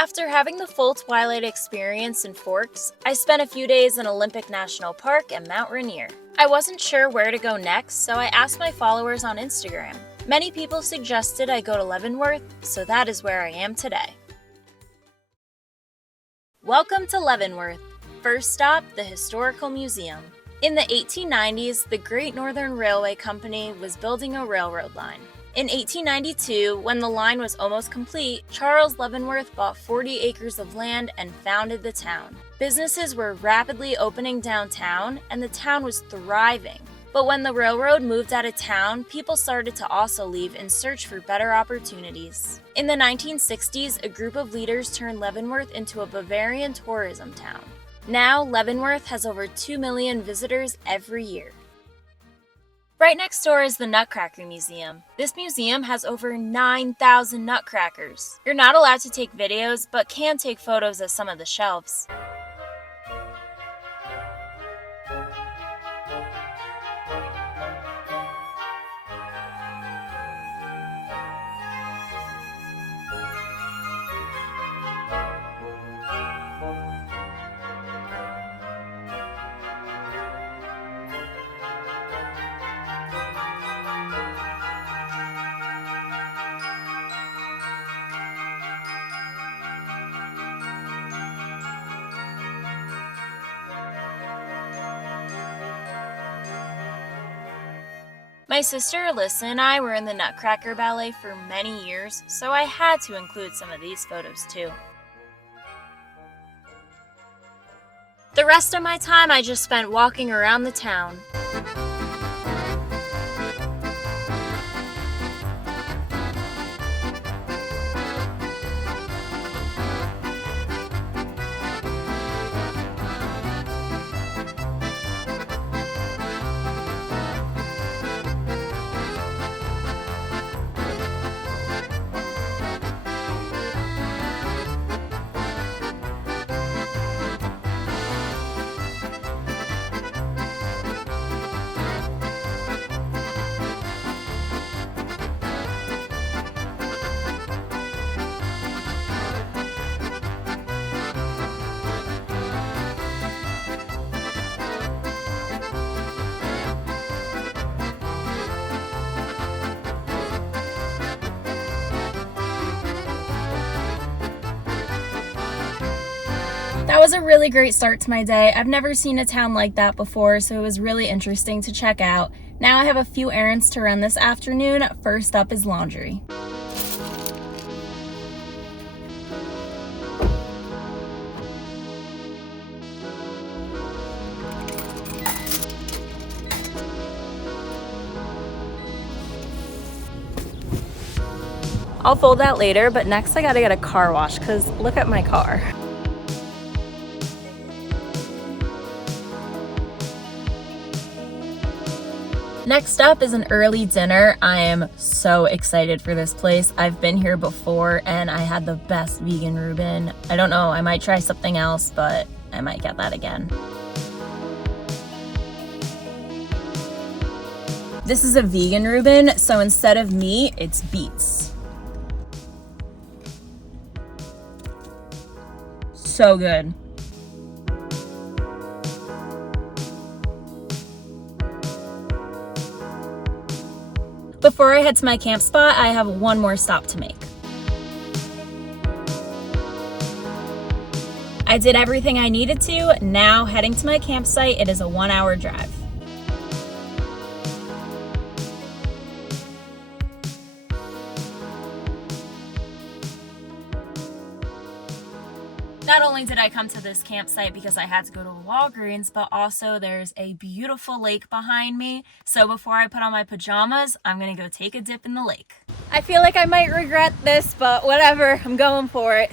After having the full Twilight experience in Forks, I spent a few days in Olympic National Park and Mount Rainier. I wasn't sure where to go next, so I asked my followers on Instagram. Many people suggested I go to Leavenworth, so that is where I am today. Welcome to Leavenworth. First stop, the Historical Museum. In the 1890s, the Great Northern Railway Company was building a railroad line. In 1892, when the line was almost complete, Charles Leavenworth bought 40 acres of land and founded the town. Businesses were rapidly opening downtown, and the town was thriving. But when the railroad moved out of town, people started to also leave in search for better opportunities. In the 1960s, a group of leaders turned Leavenworth into a Bavarian tourism town. Now, Leavenworth has over 2 million visitors every year. Right next door is the Nutcracker Museum. This museum has over 9,000 nutcrackers. You're not allowed to take videos, but can take photos of some of the shelves. My sister Alyssa and I were in the Nutcracker Ballet for many years, so I had to include some of these photos too. The rest of my time I just spent walking around the town. That was a really great start to my day. I've never seen a town like that before, so it was really interesting to check out. Now I have a few errands to run this afternoon. First up is laundry. I'll fold that later, but next I gotta get a car wash because look at my car. Next up is an early dinner. I am so excited for this place. I've been here before and I had the best vegan Reuben. I don't know, I might try something else, but I might get that again. This is a vegan Reuben, so instead of meat, it's beets. So good. Before I head to my camp spot, I have one more stop to make. I did everything I needed to. Now heading to my campsite, it is a 1-hour drive. Not only did I come to this campsite because I had to go to a Walgreens, but also there's a beautiful lake behind me. So before I put on my pajamas, I'm gonna go take a dip in the lake. I feel like I might regret this, but whatever, I'm going for it.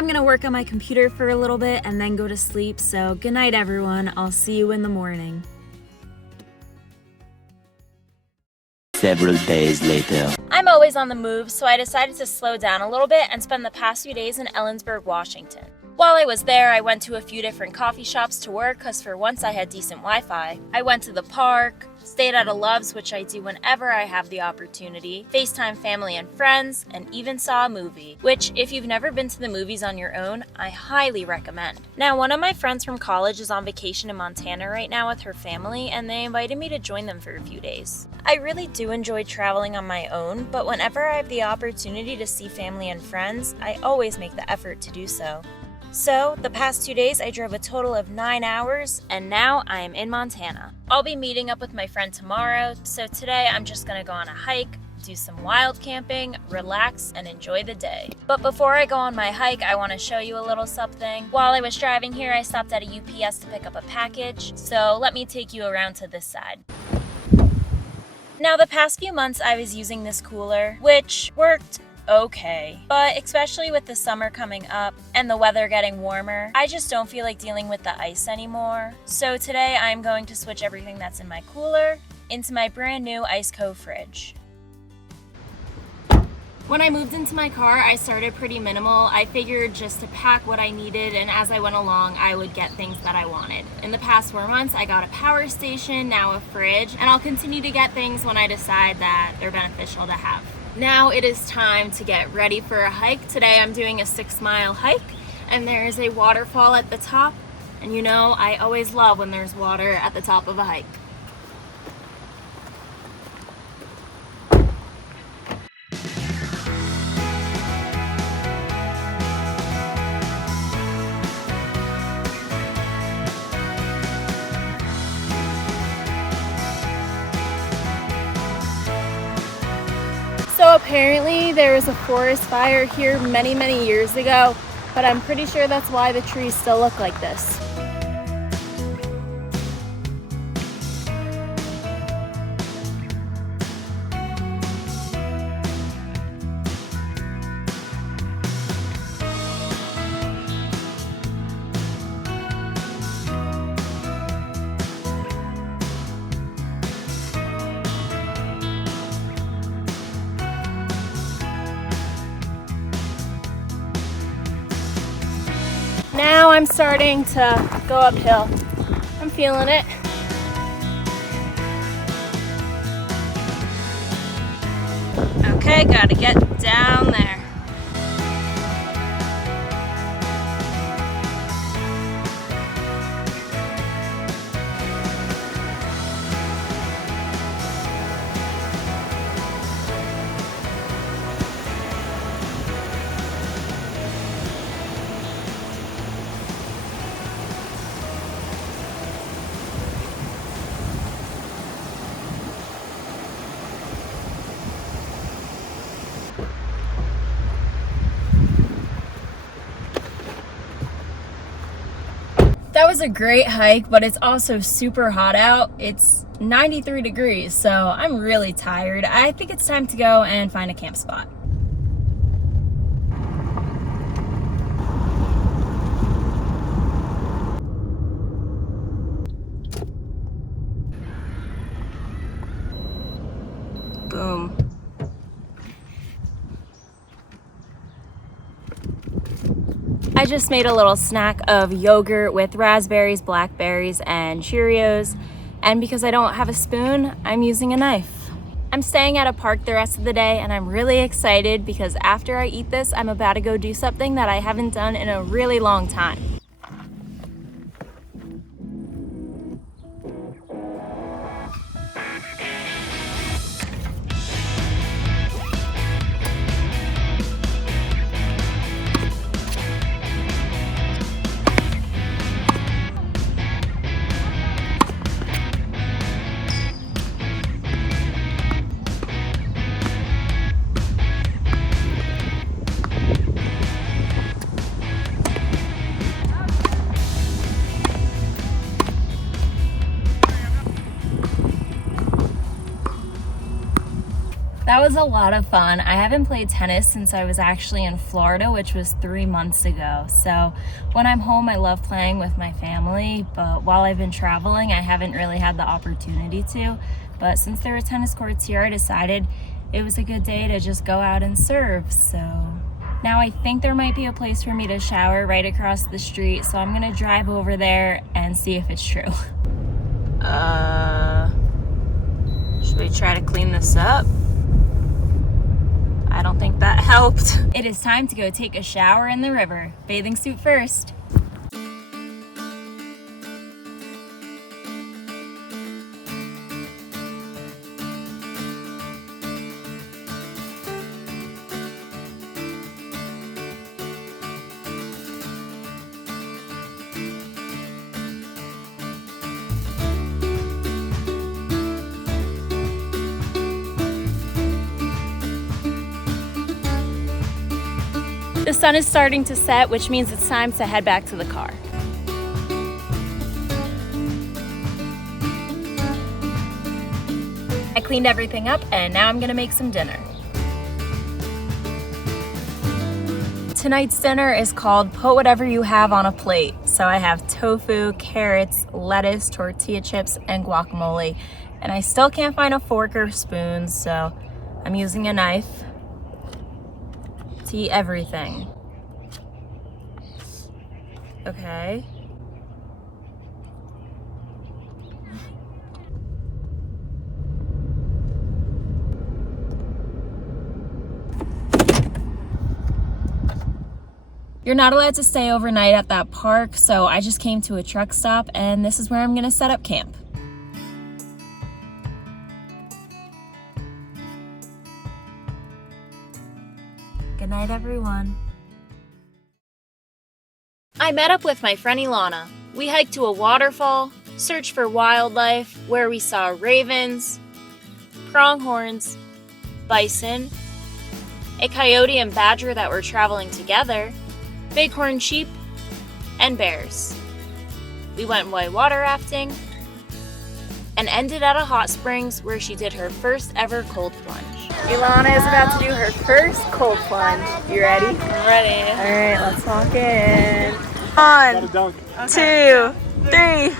I'm gonna work on my computer for a little bit and then go to sleep, so good night everyone. I'll see you in the morning. Several days later. I'm always on the move, so I decided to slow down a little bit and spend the past few days in Ellensburg, Washington. While I was there, I went to a few different coffee shops to work because for once I had decent Wi-Fi. I went to the park, stayed at a Love's, which I do whenever I have the opportunity, FaceTime family and friends, and even saw a movie, which if you've never been to the movies on your own, I highly recommend. Now, one of my friends from college is on vacation in Montana right now with her family, and they invited me to join them for a few days. I really do enjoy traveling on my own, but whenever I have the opportunity to see family and friends, I always make the effort to do so. So, the past 2 days I drove a total of 9 hours, and now I am in Montana. I'll be meeting up with my friend tomorrow, so today I'm just gonna go on a hike, do some wild camping, relax, and enjoy the day. But before I go on my hike, I want to show you a little something. While I was driving here, I stopped at a UPS to pick up a package, so let me take you around to this side. Now, the past few months I was using this cooler, which worked okay, but especially with the summer coming up and the weather getting warmer, I just don't feel like dealing with the ice anymore. So today I'm going to switch everything that's in my cooler into my brand new Ice Cove fridge. When I moved into my car, I started pretty minimal. I figured just to pack what I needed, and as I went along, I would get things that I wanted. In the past 4 months, I got a power station, now a fridge, and I'll continue to get things when I decide that they're beneficial to have. Now it is time to get ready for a hike. Today I'm doing a 6-mile hike, and there is a waterfall at the top, and you know, I always love when there's water at the top of a hike. So apparently there was a forest fire here many years ago, but I'm pretty sure that's why the trees still look like this. Now I'm starting to go uphill. I'm feeling it. Okay, gotta get down there. That was a great hike, but it's also super hot out. It's 93 degrees, so I'm really tired. I think it's time to go and find a camp spot. Boom. I just made a little snack of yogurt with raspberries, blackberries, and Cheerios. And because I don't have a spoon, I'm using a knife. I'm staying at a park the rest of the day, and I'm really excited because after I eat this, I'm about to go do something that I haven't done in a really long time. was a lot of fun. I haven't played tennis since I was actually in Florida, which was 3 months ago. So when I'm home, I love playing with my family, but while I've been traveling, I haven't really had the opportunity to. But since there were tennis courts here, I decided it was a good day to just go out and serve. So now I think there might be a place for me to shower right across the street, so I'm gonna drive over there and see if it's true. Should we try to clean this up? I don't think that helped. It is time to go take a shower in the river. Bathing suit first. The sun is starting to set, which means it's time to head back to the car. I cleaned everything up and now I'm gonna make some dinner. Tonight's dinner is called Put Whatever You Have on a Plate. So I have tofu, carrots, lettuce, tortilla chips, and guacamole. And I still can't find a fork or spoon, so I'm using a knife to eat everything. Okay. You're not allowed to stay overnight at that park, so I just came to a truck stop and this is where I'm gonna set up camp. Good night, everyone. I met up with my friend Ilana. We hiked to a waterfall, searched for wildlife, where we saw ravens, pronghorns, bison, a coyote and badger that were traveling together, bighorn sheep, and bears. We went whitewater rafting and ended at a hot springs where she did her first ever cold plunge. Ilana is about to do her first cold plunge. You ready? I'm ready. All right, let's walk in. 1, 2, 3.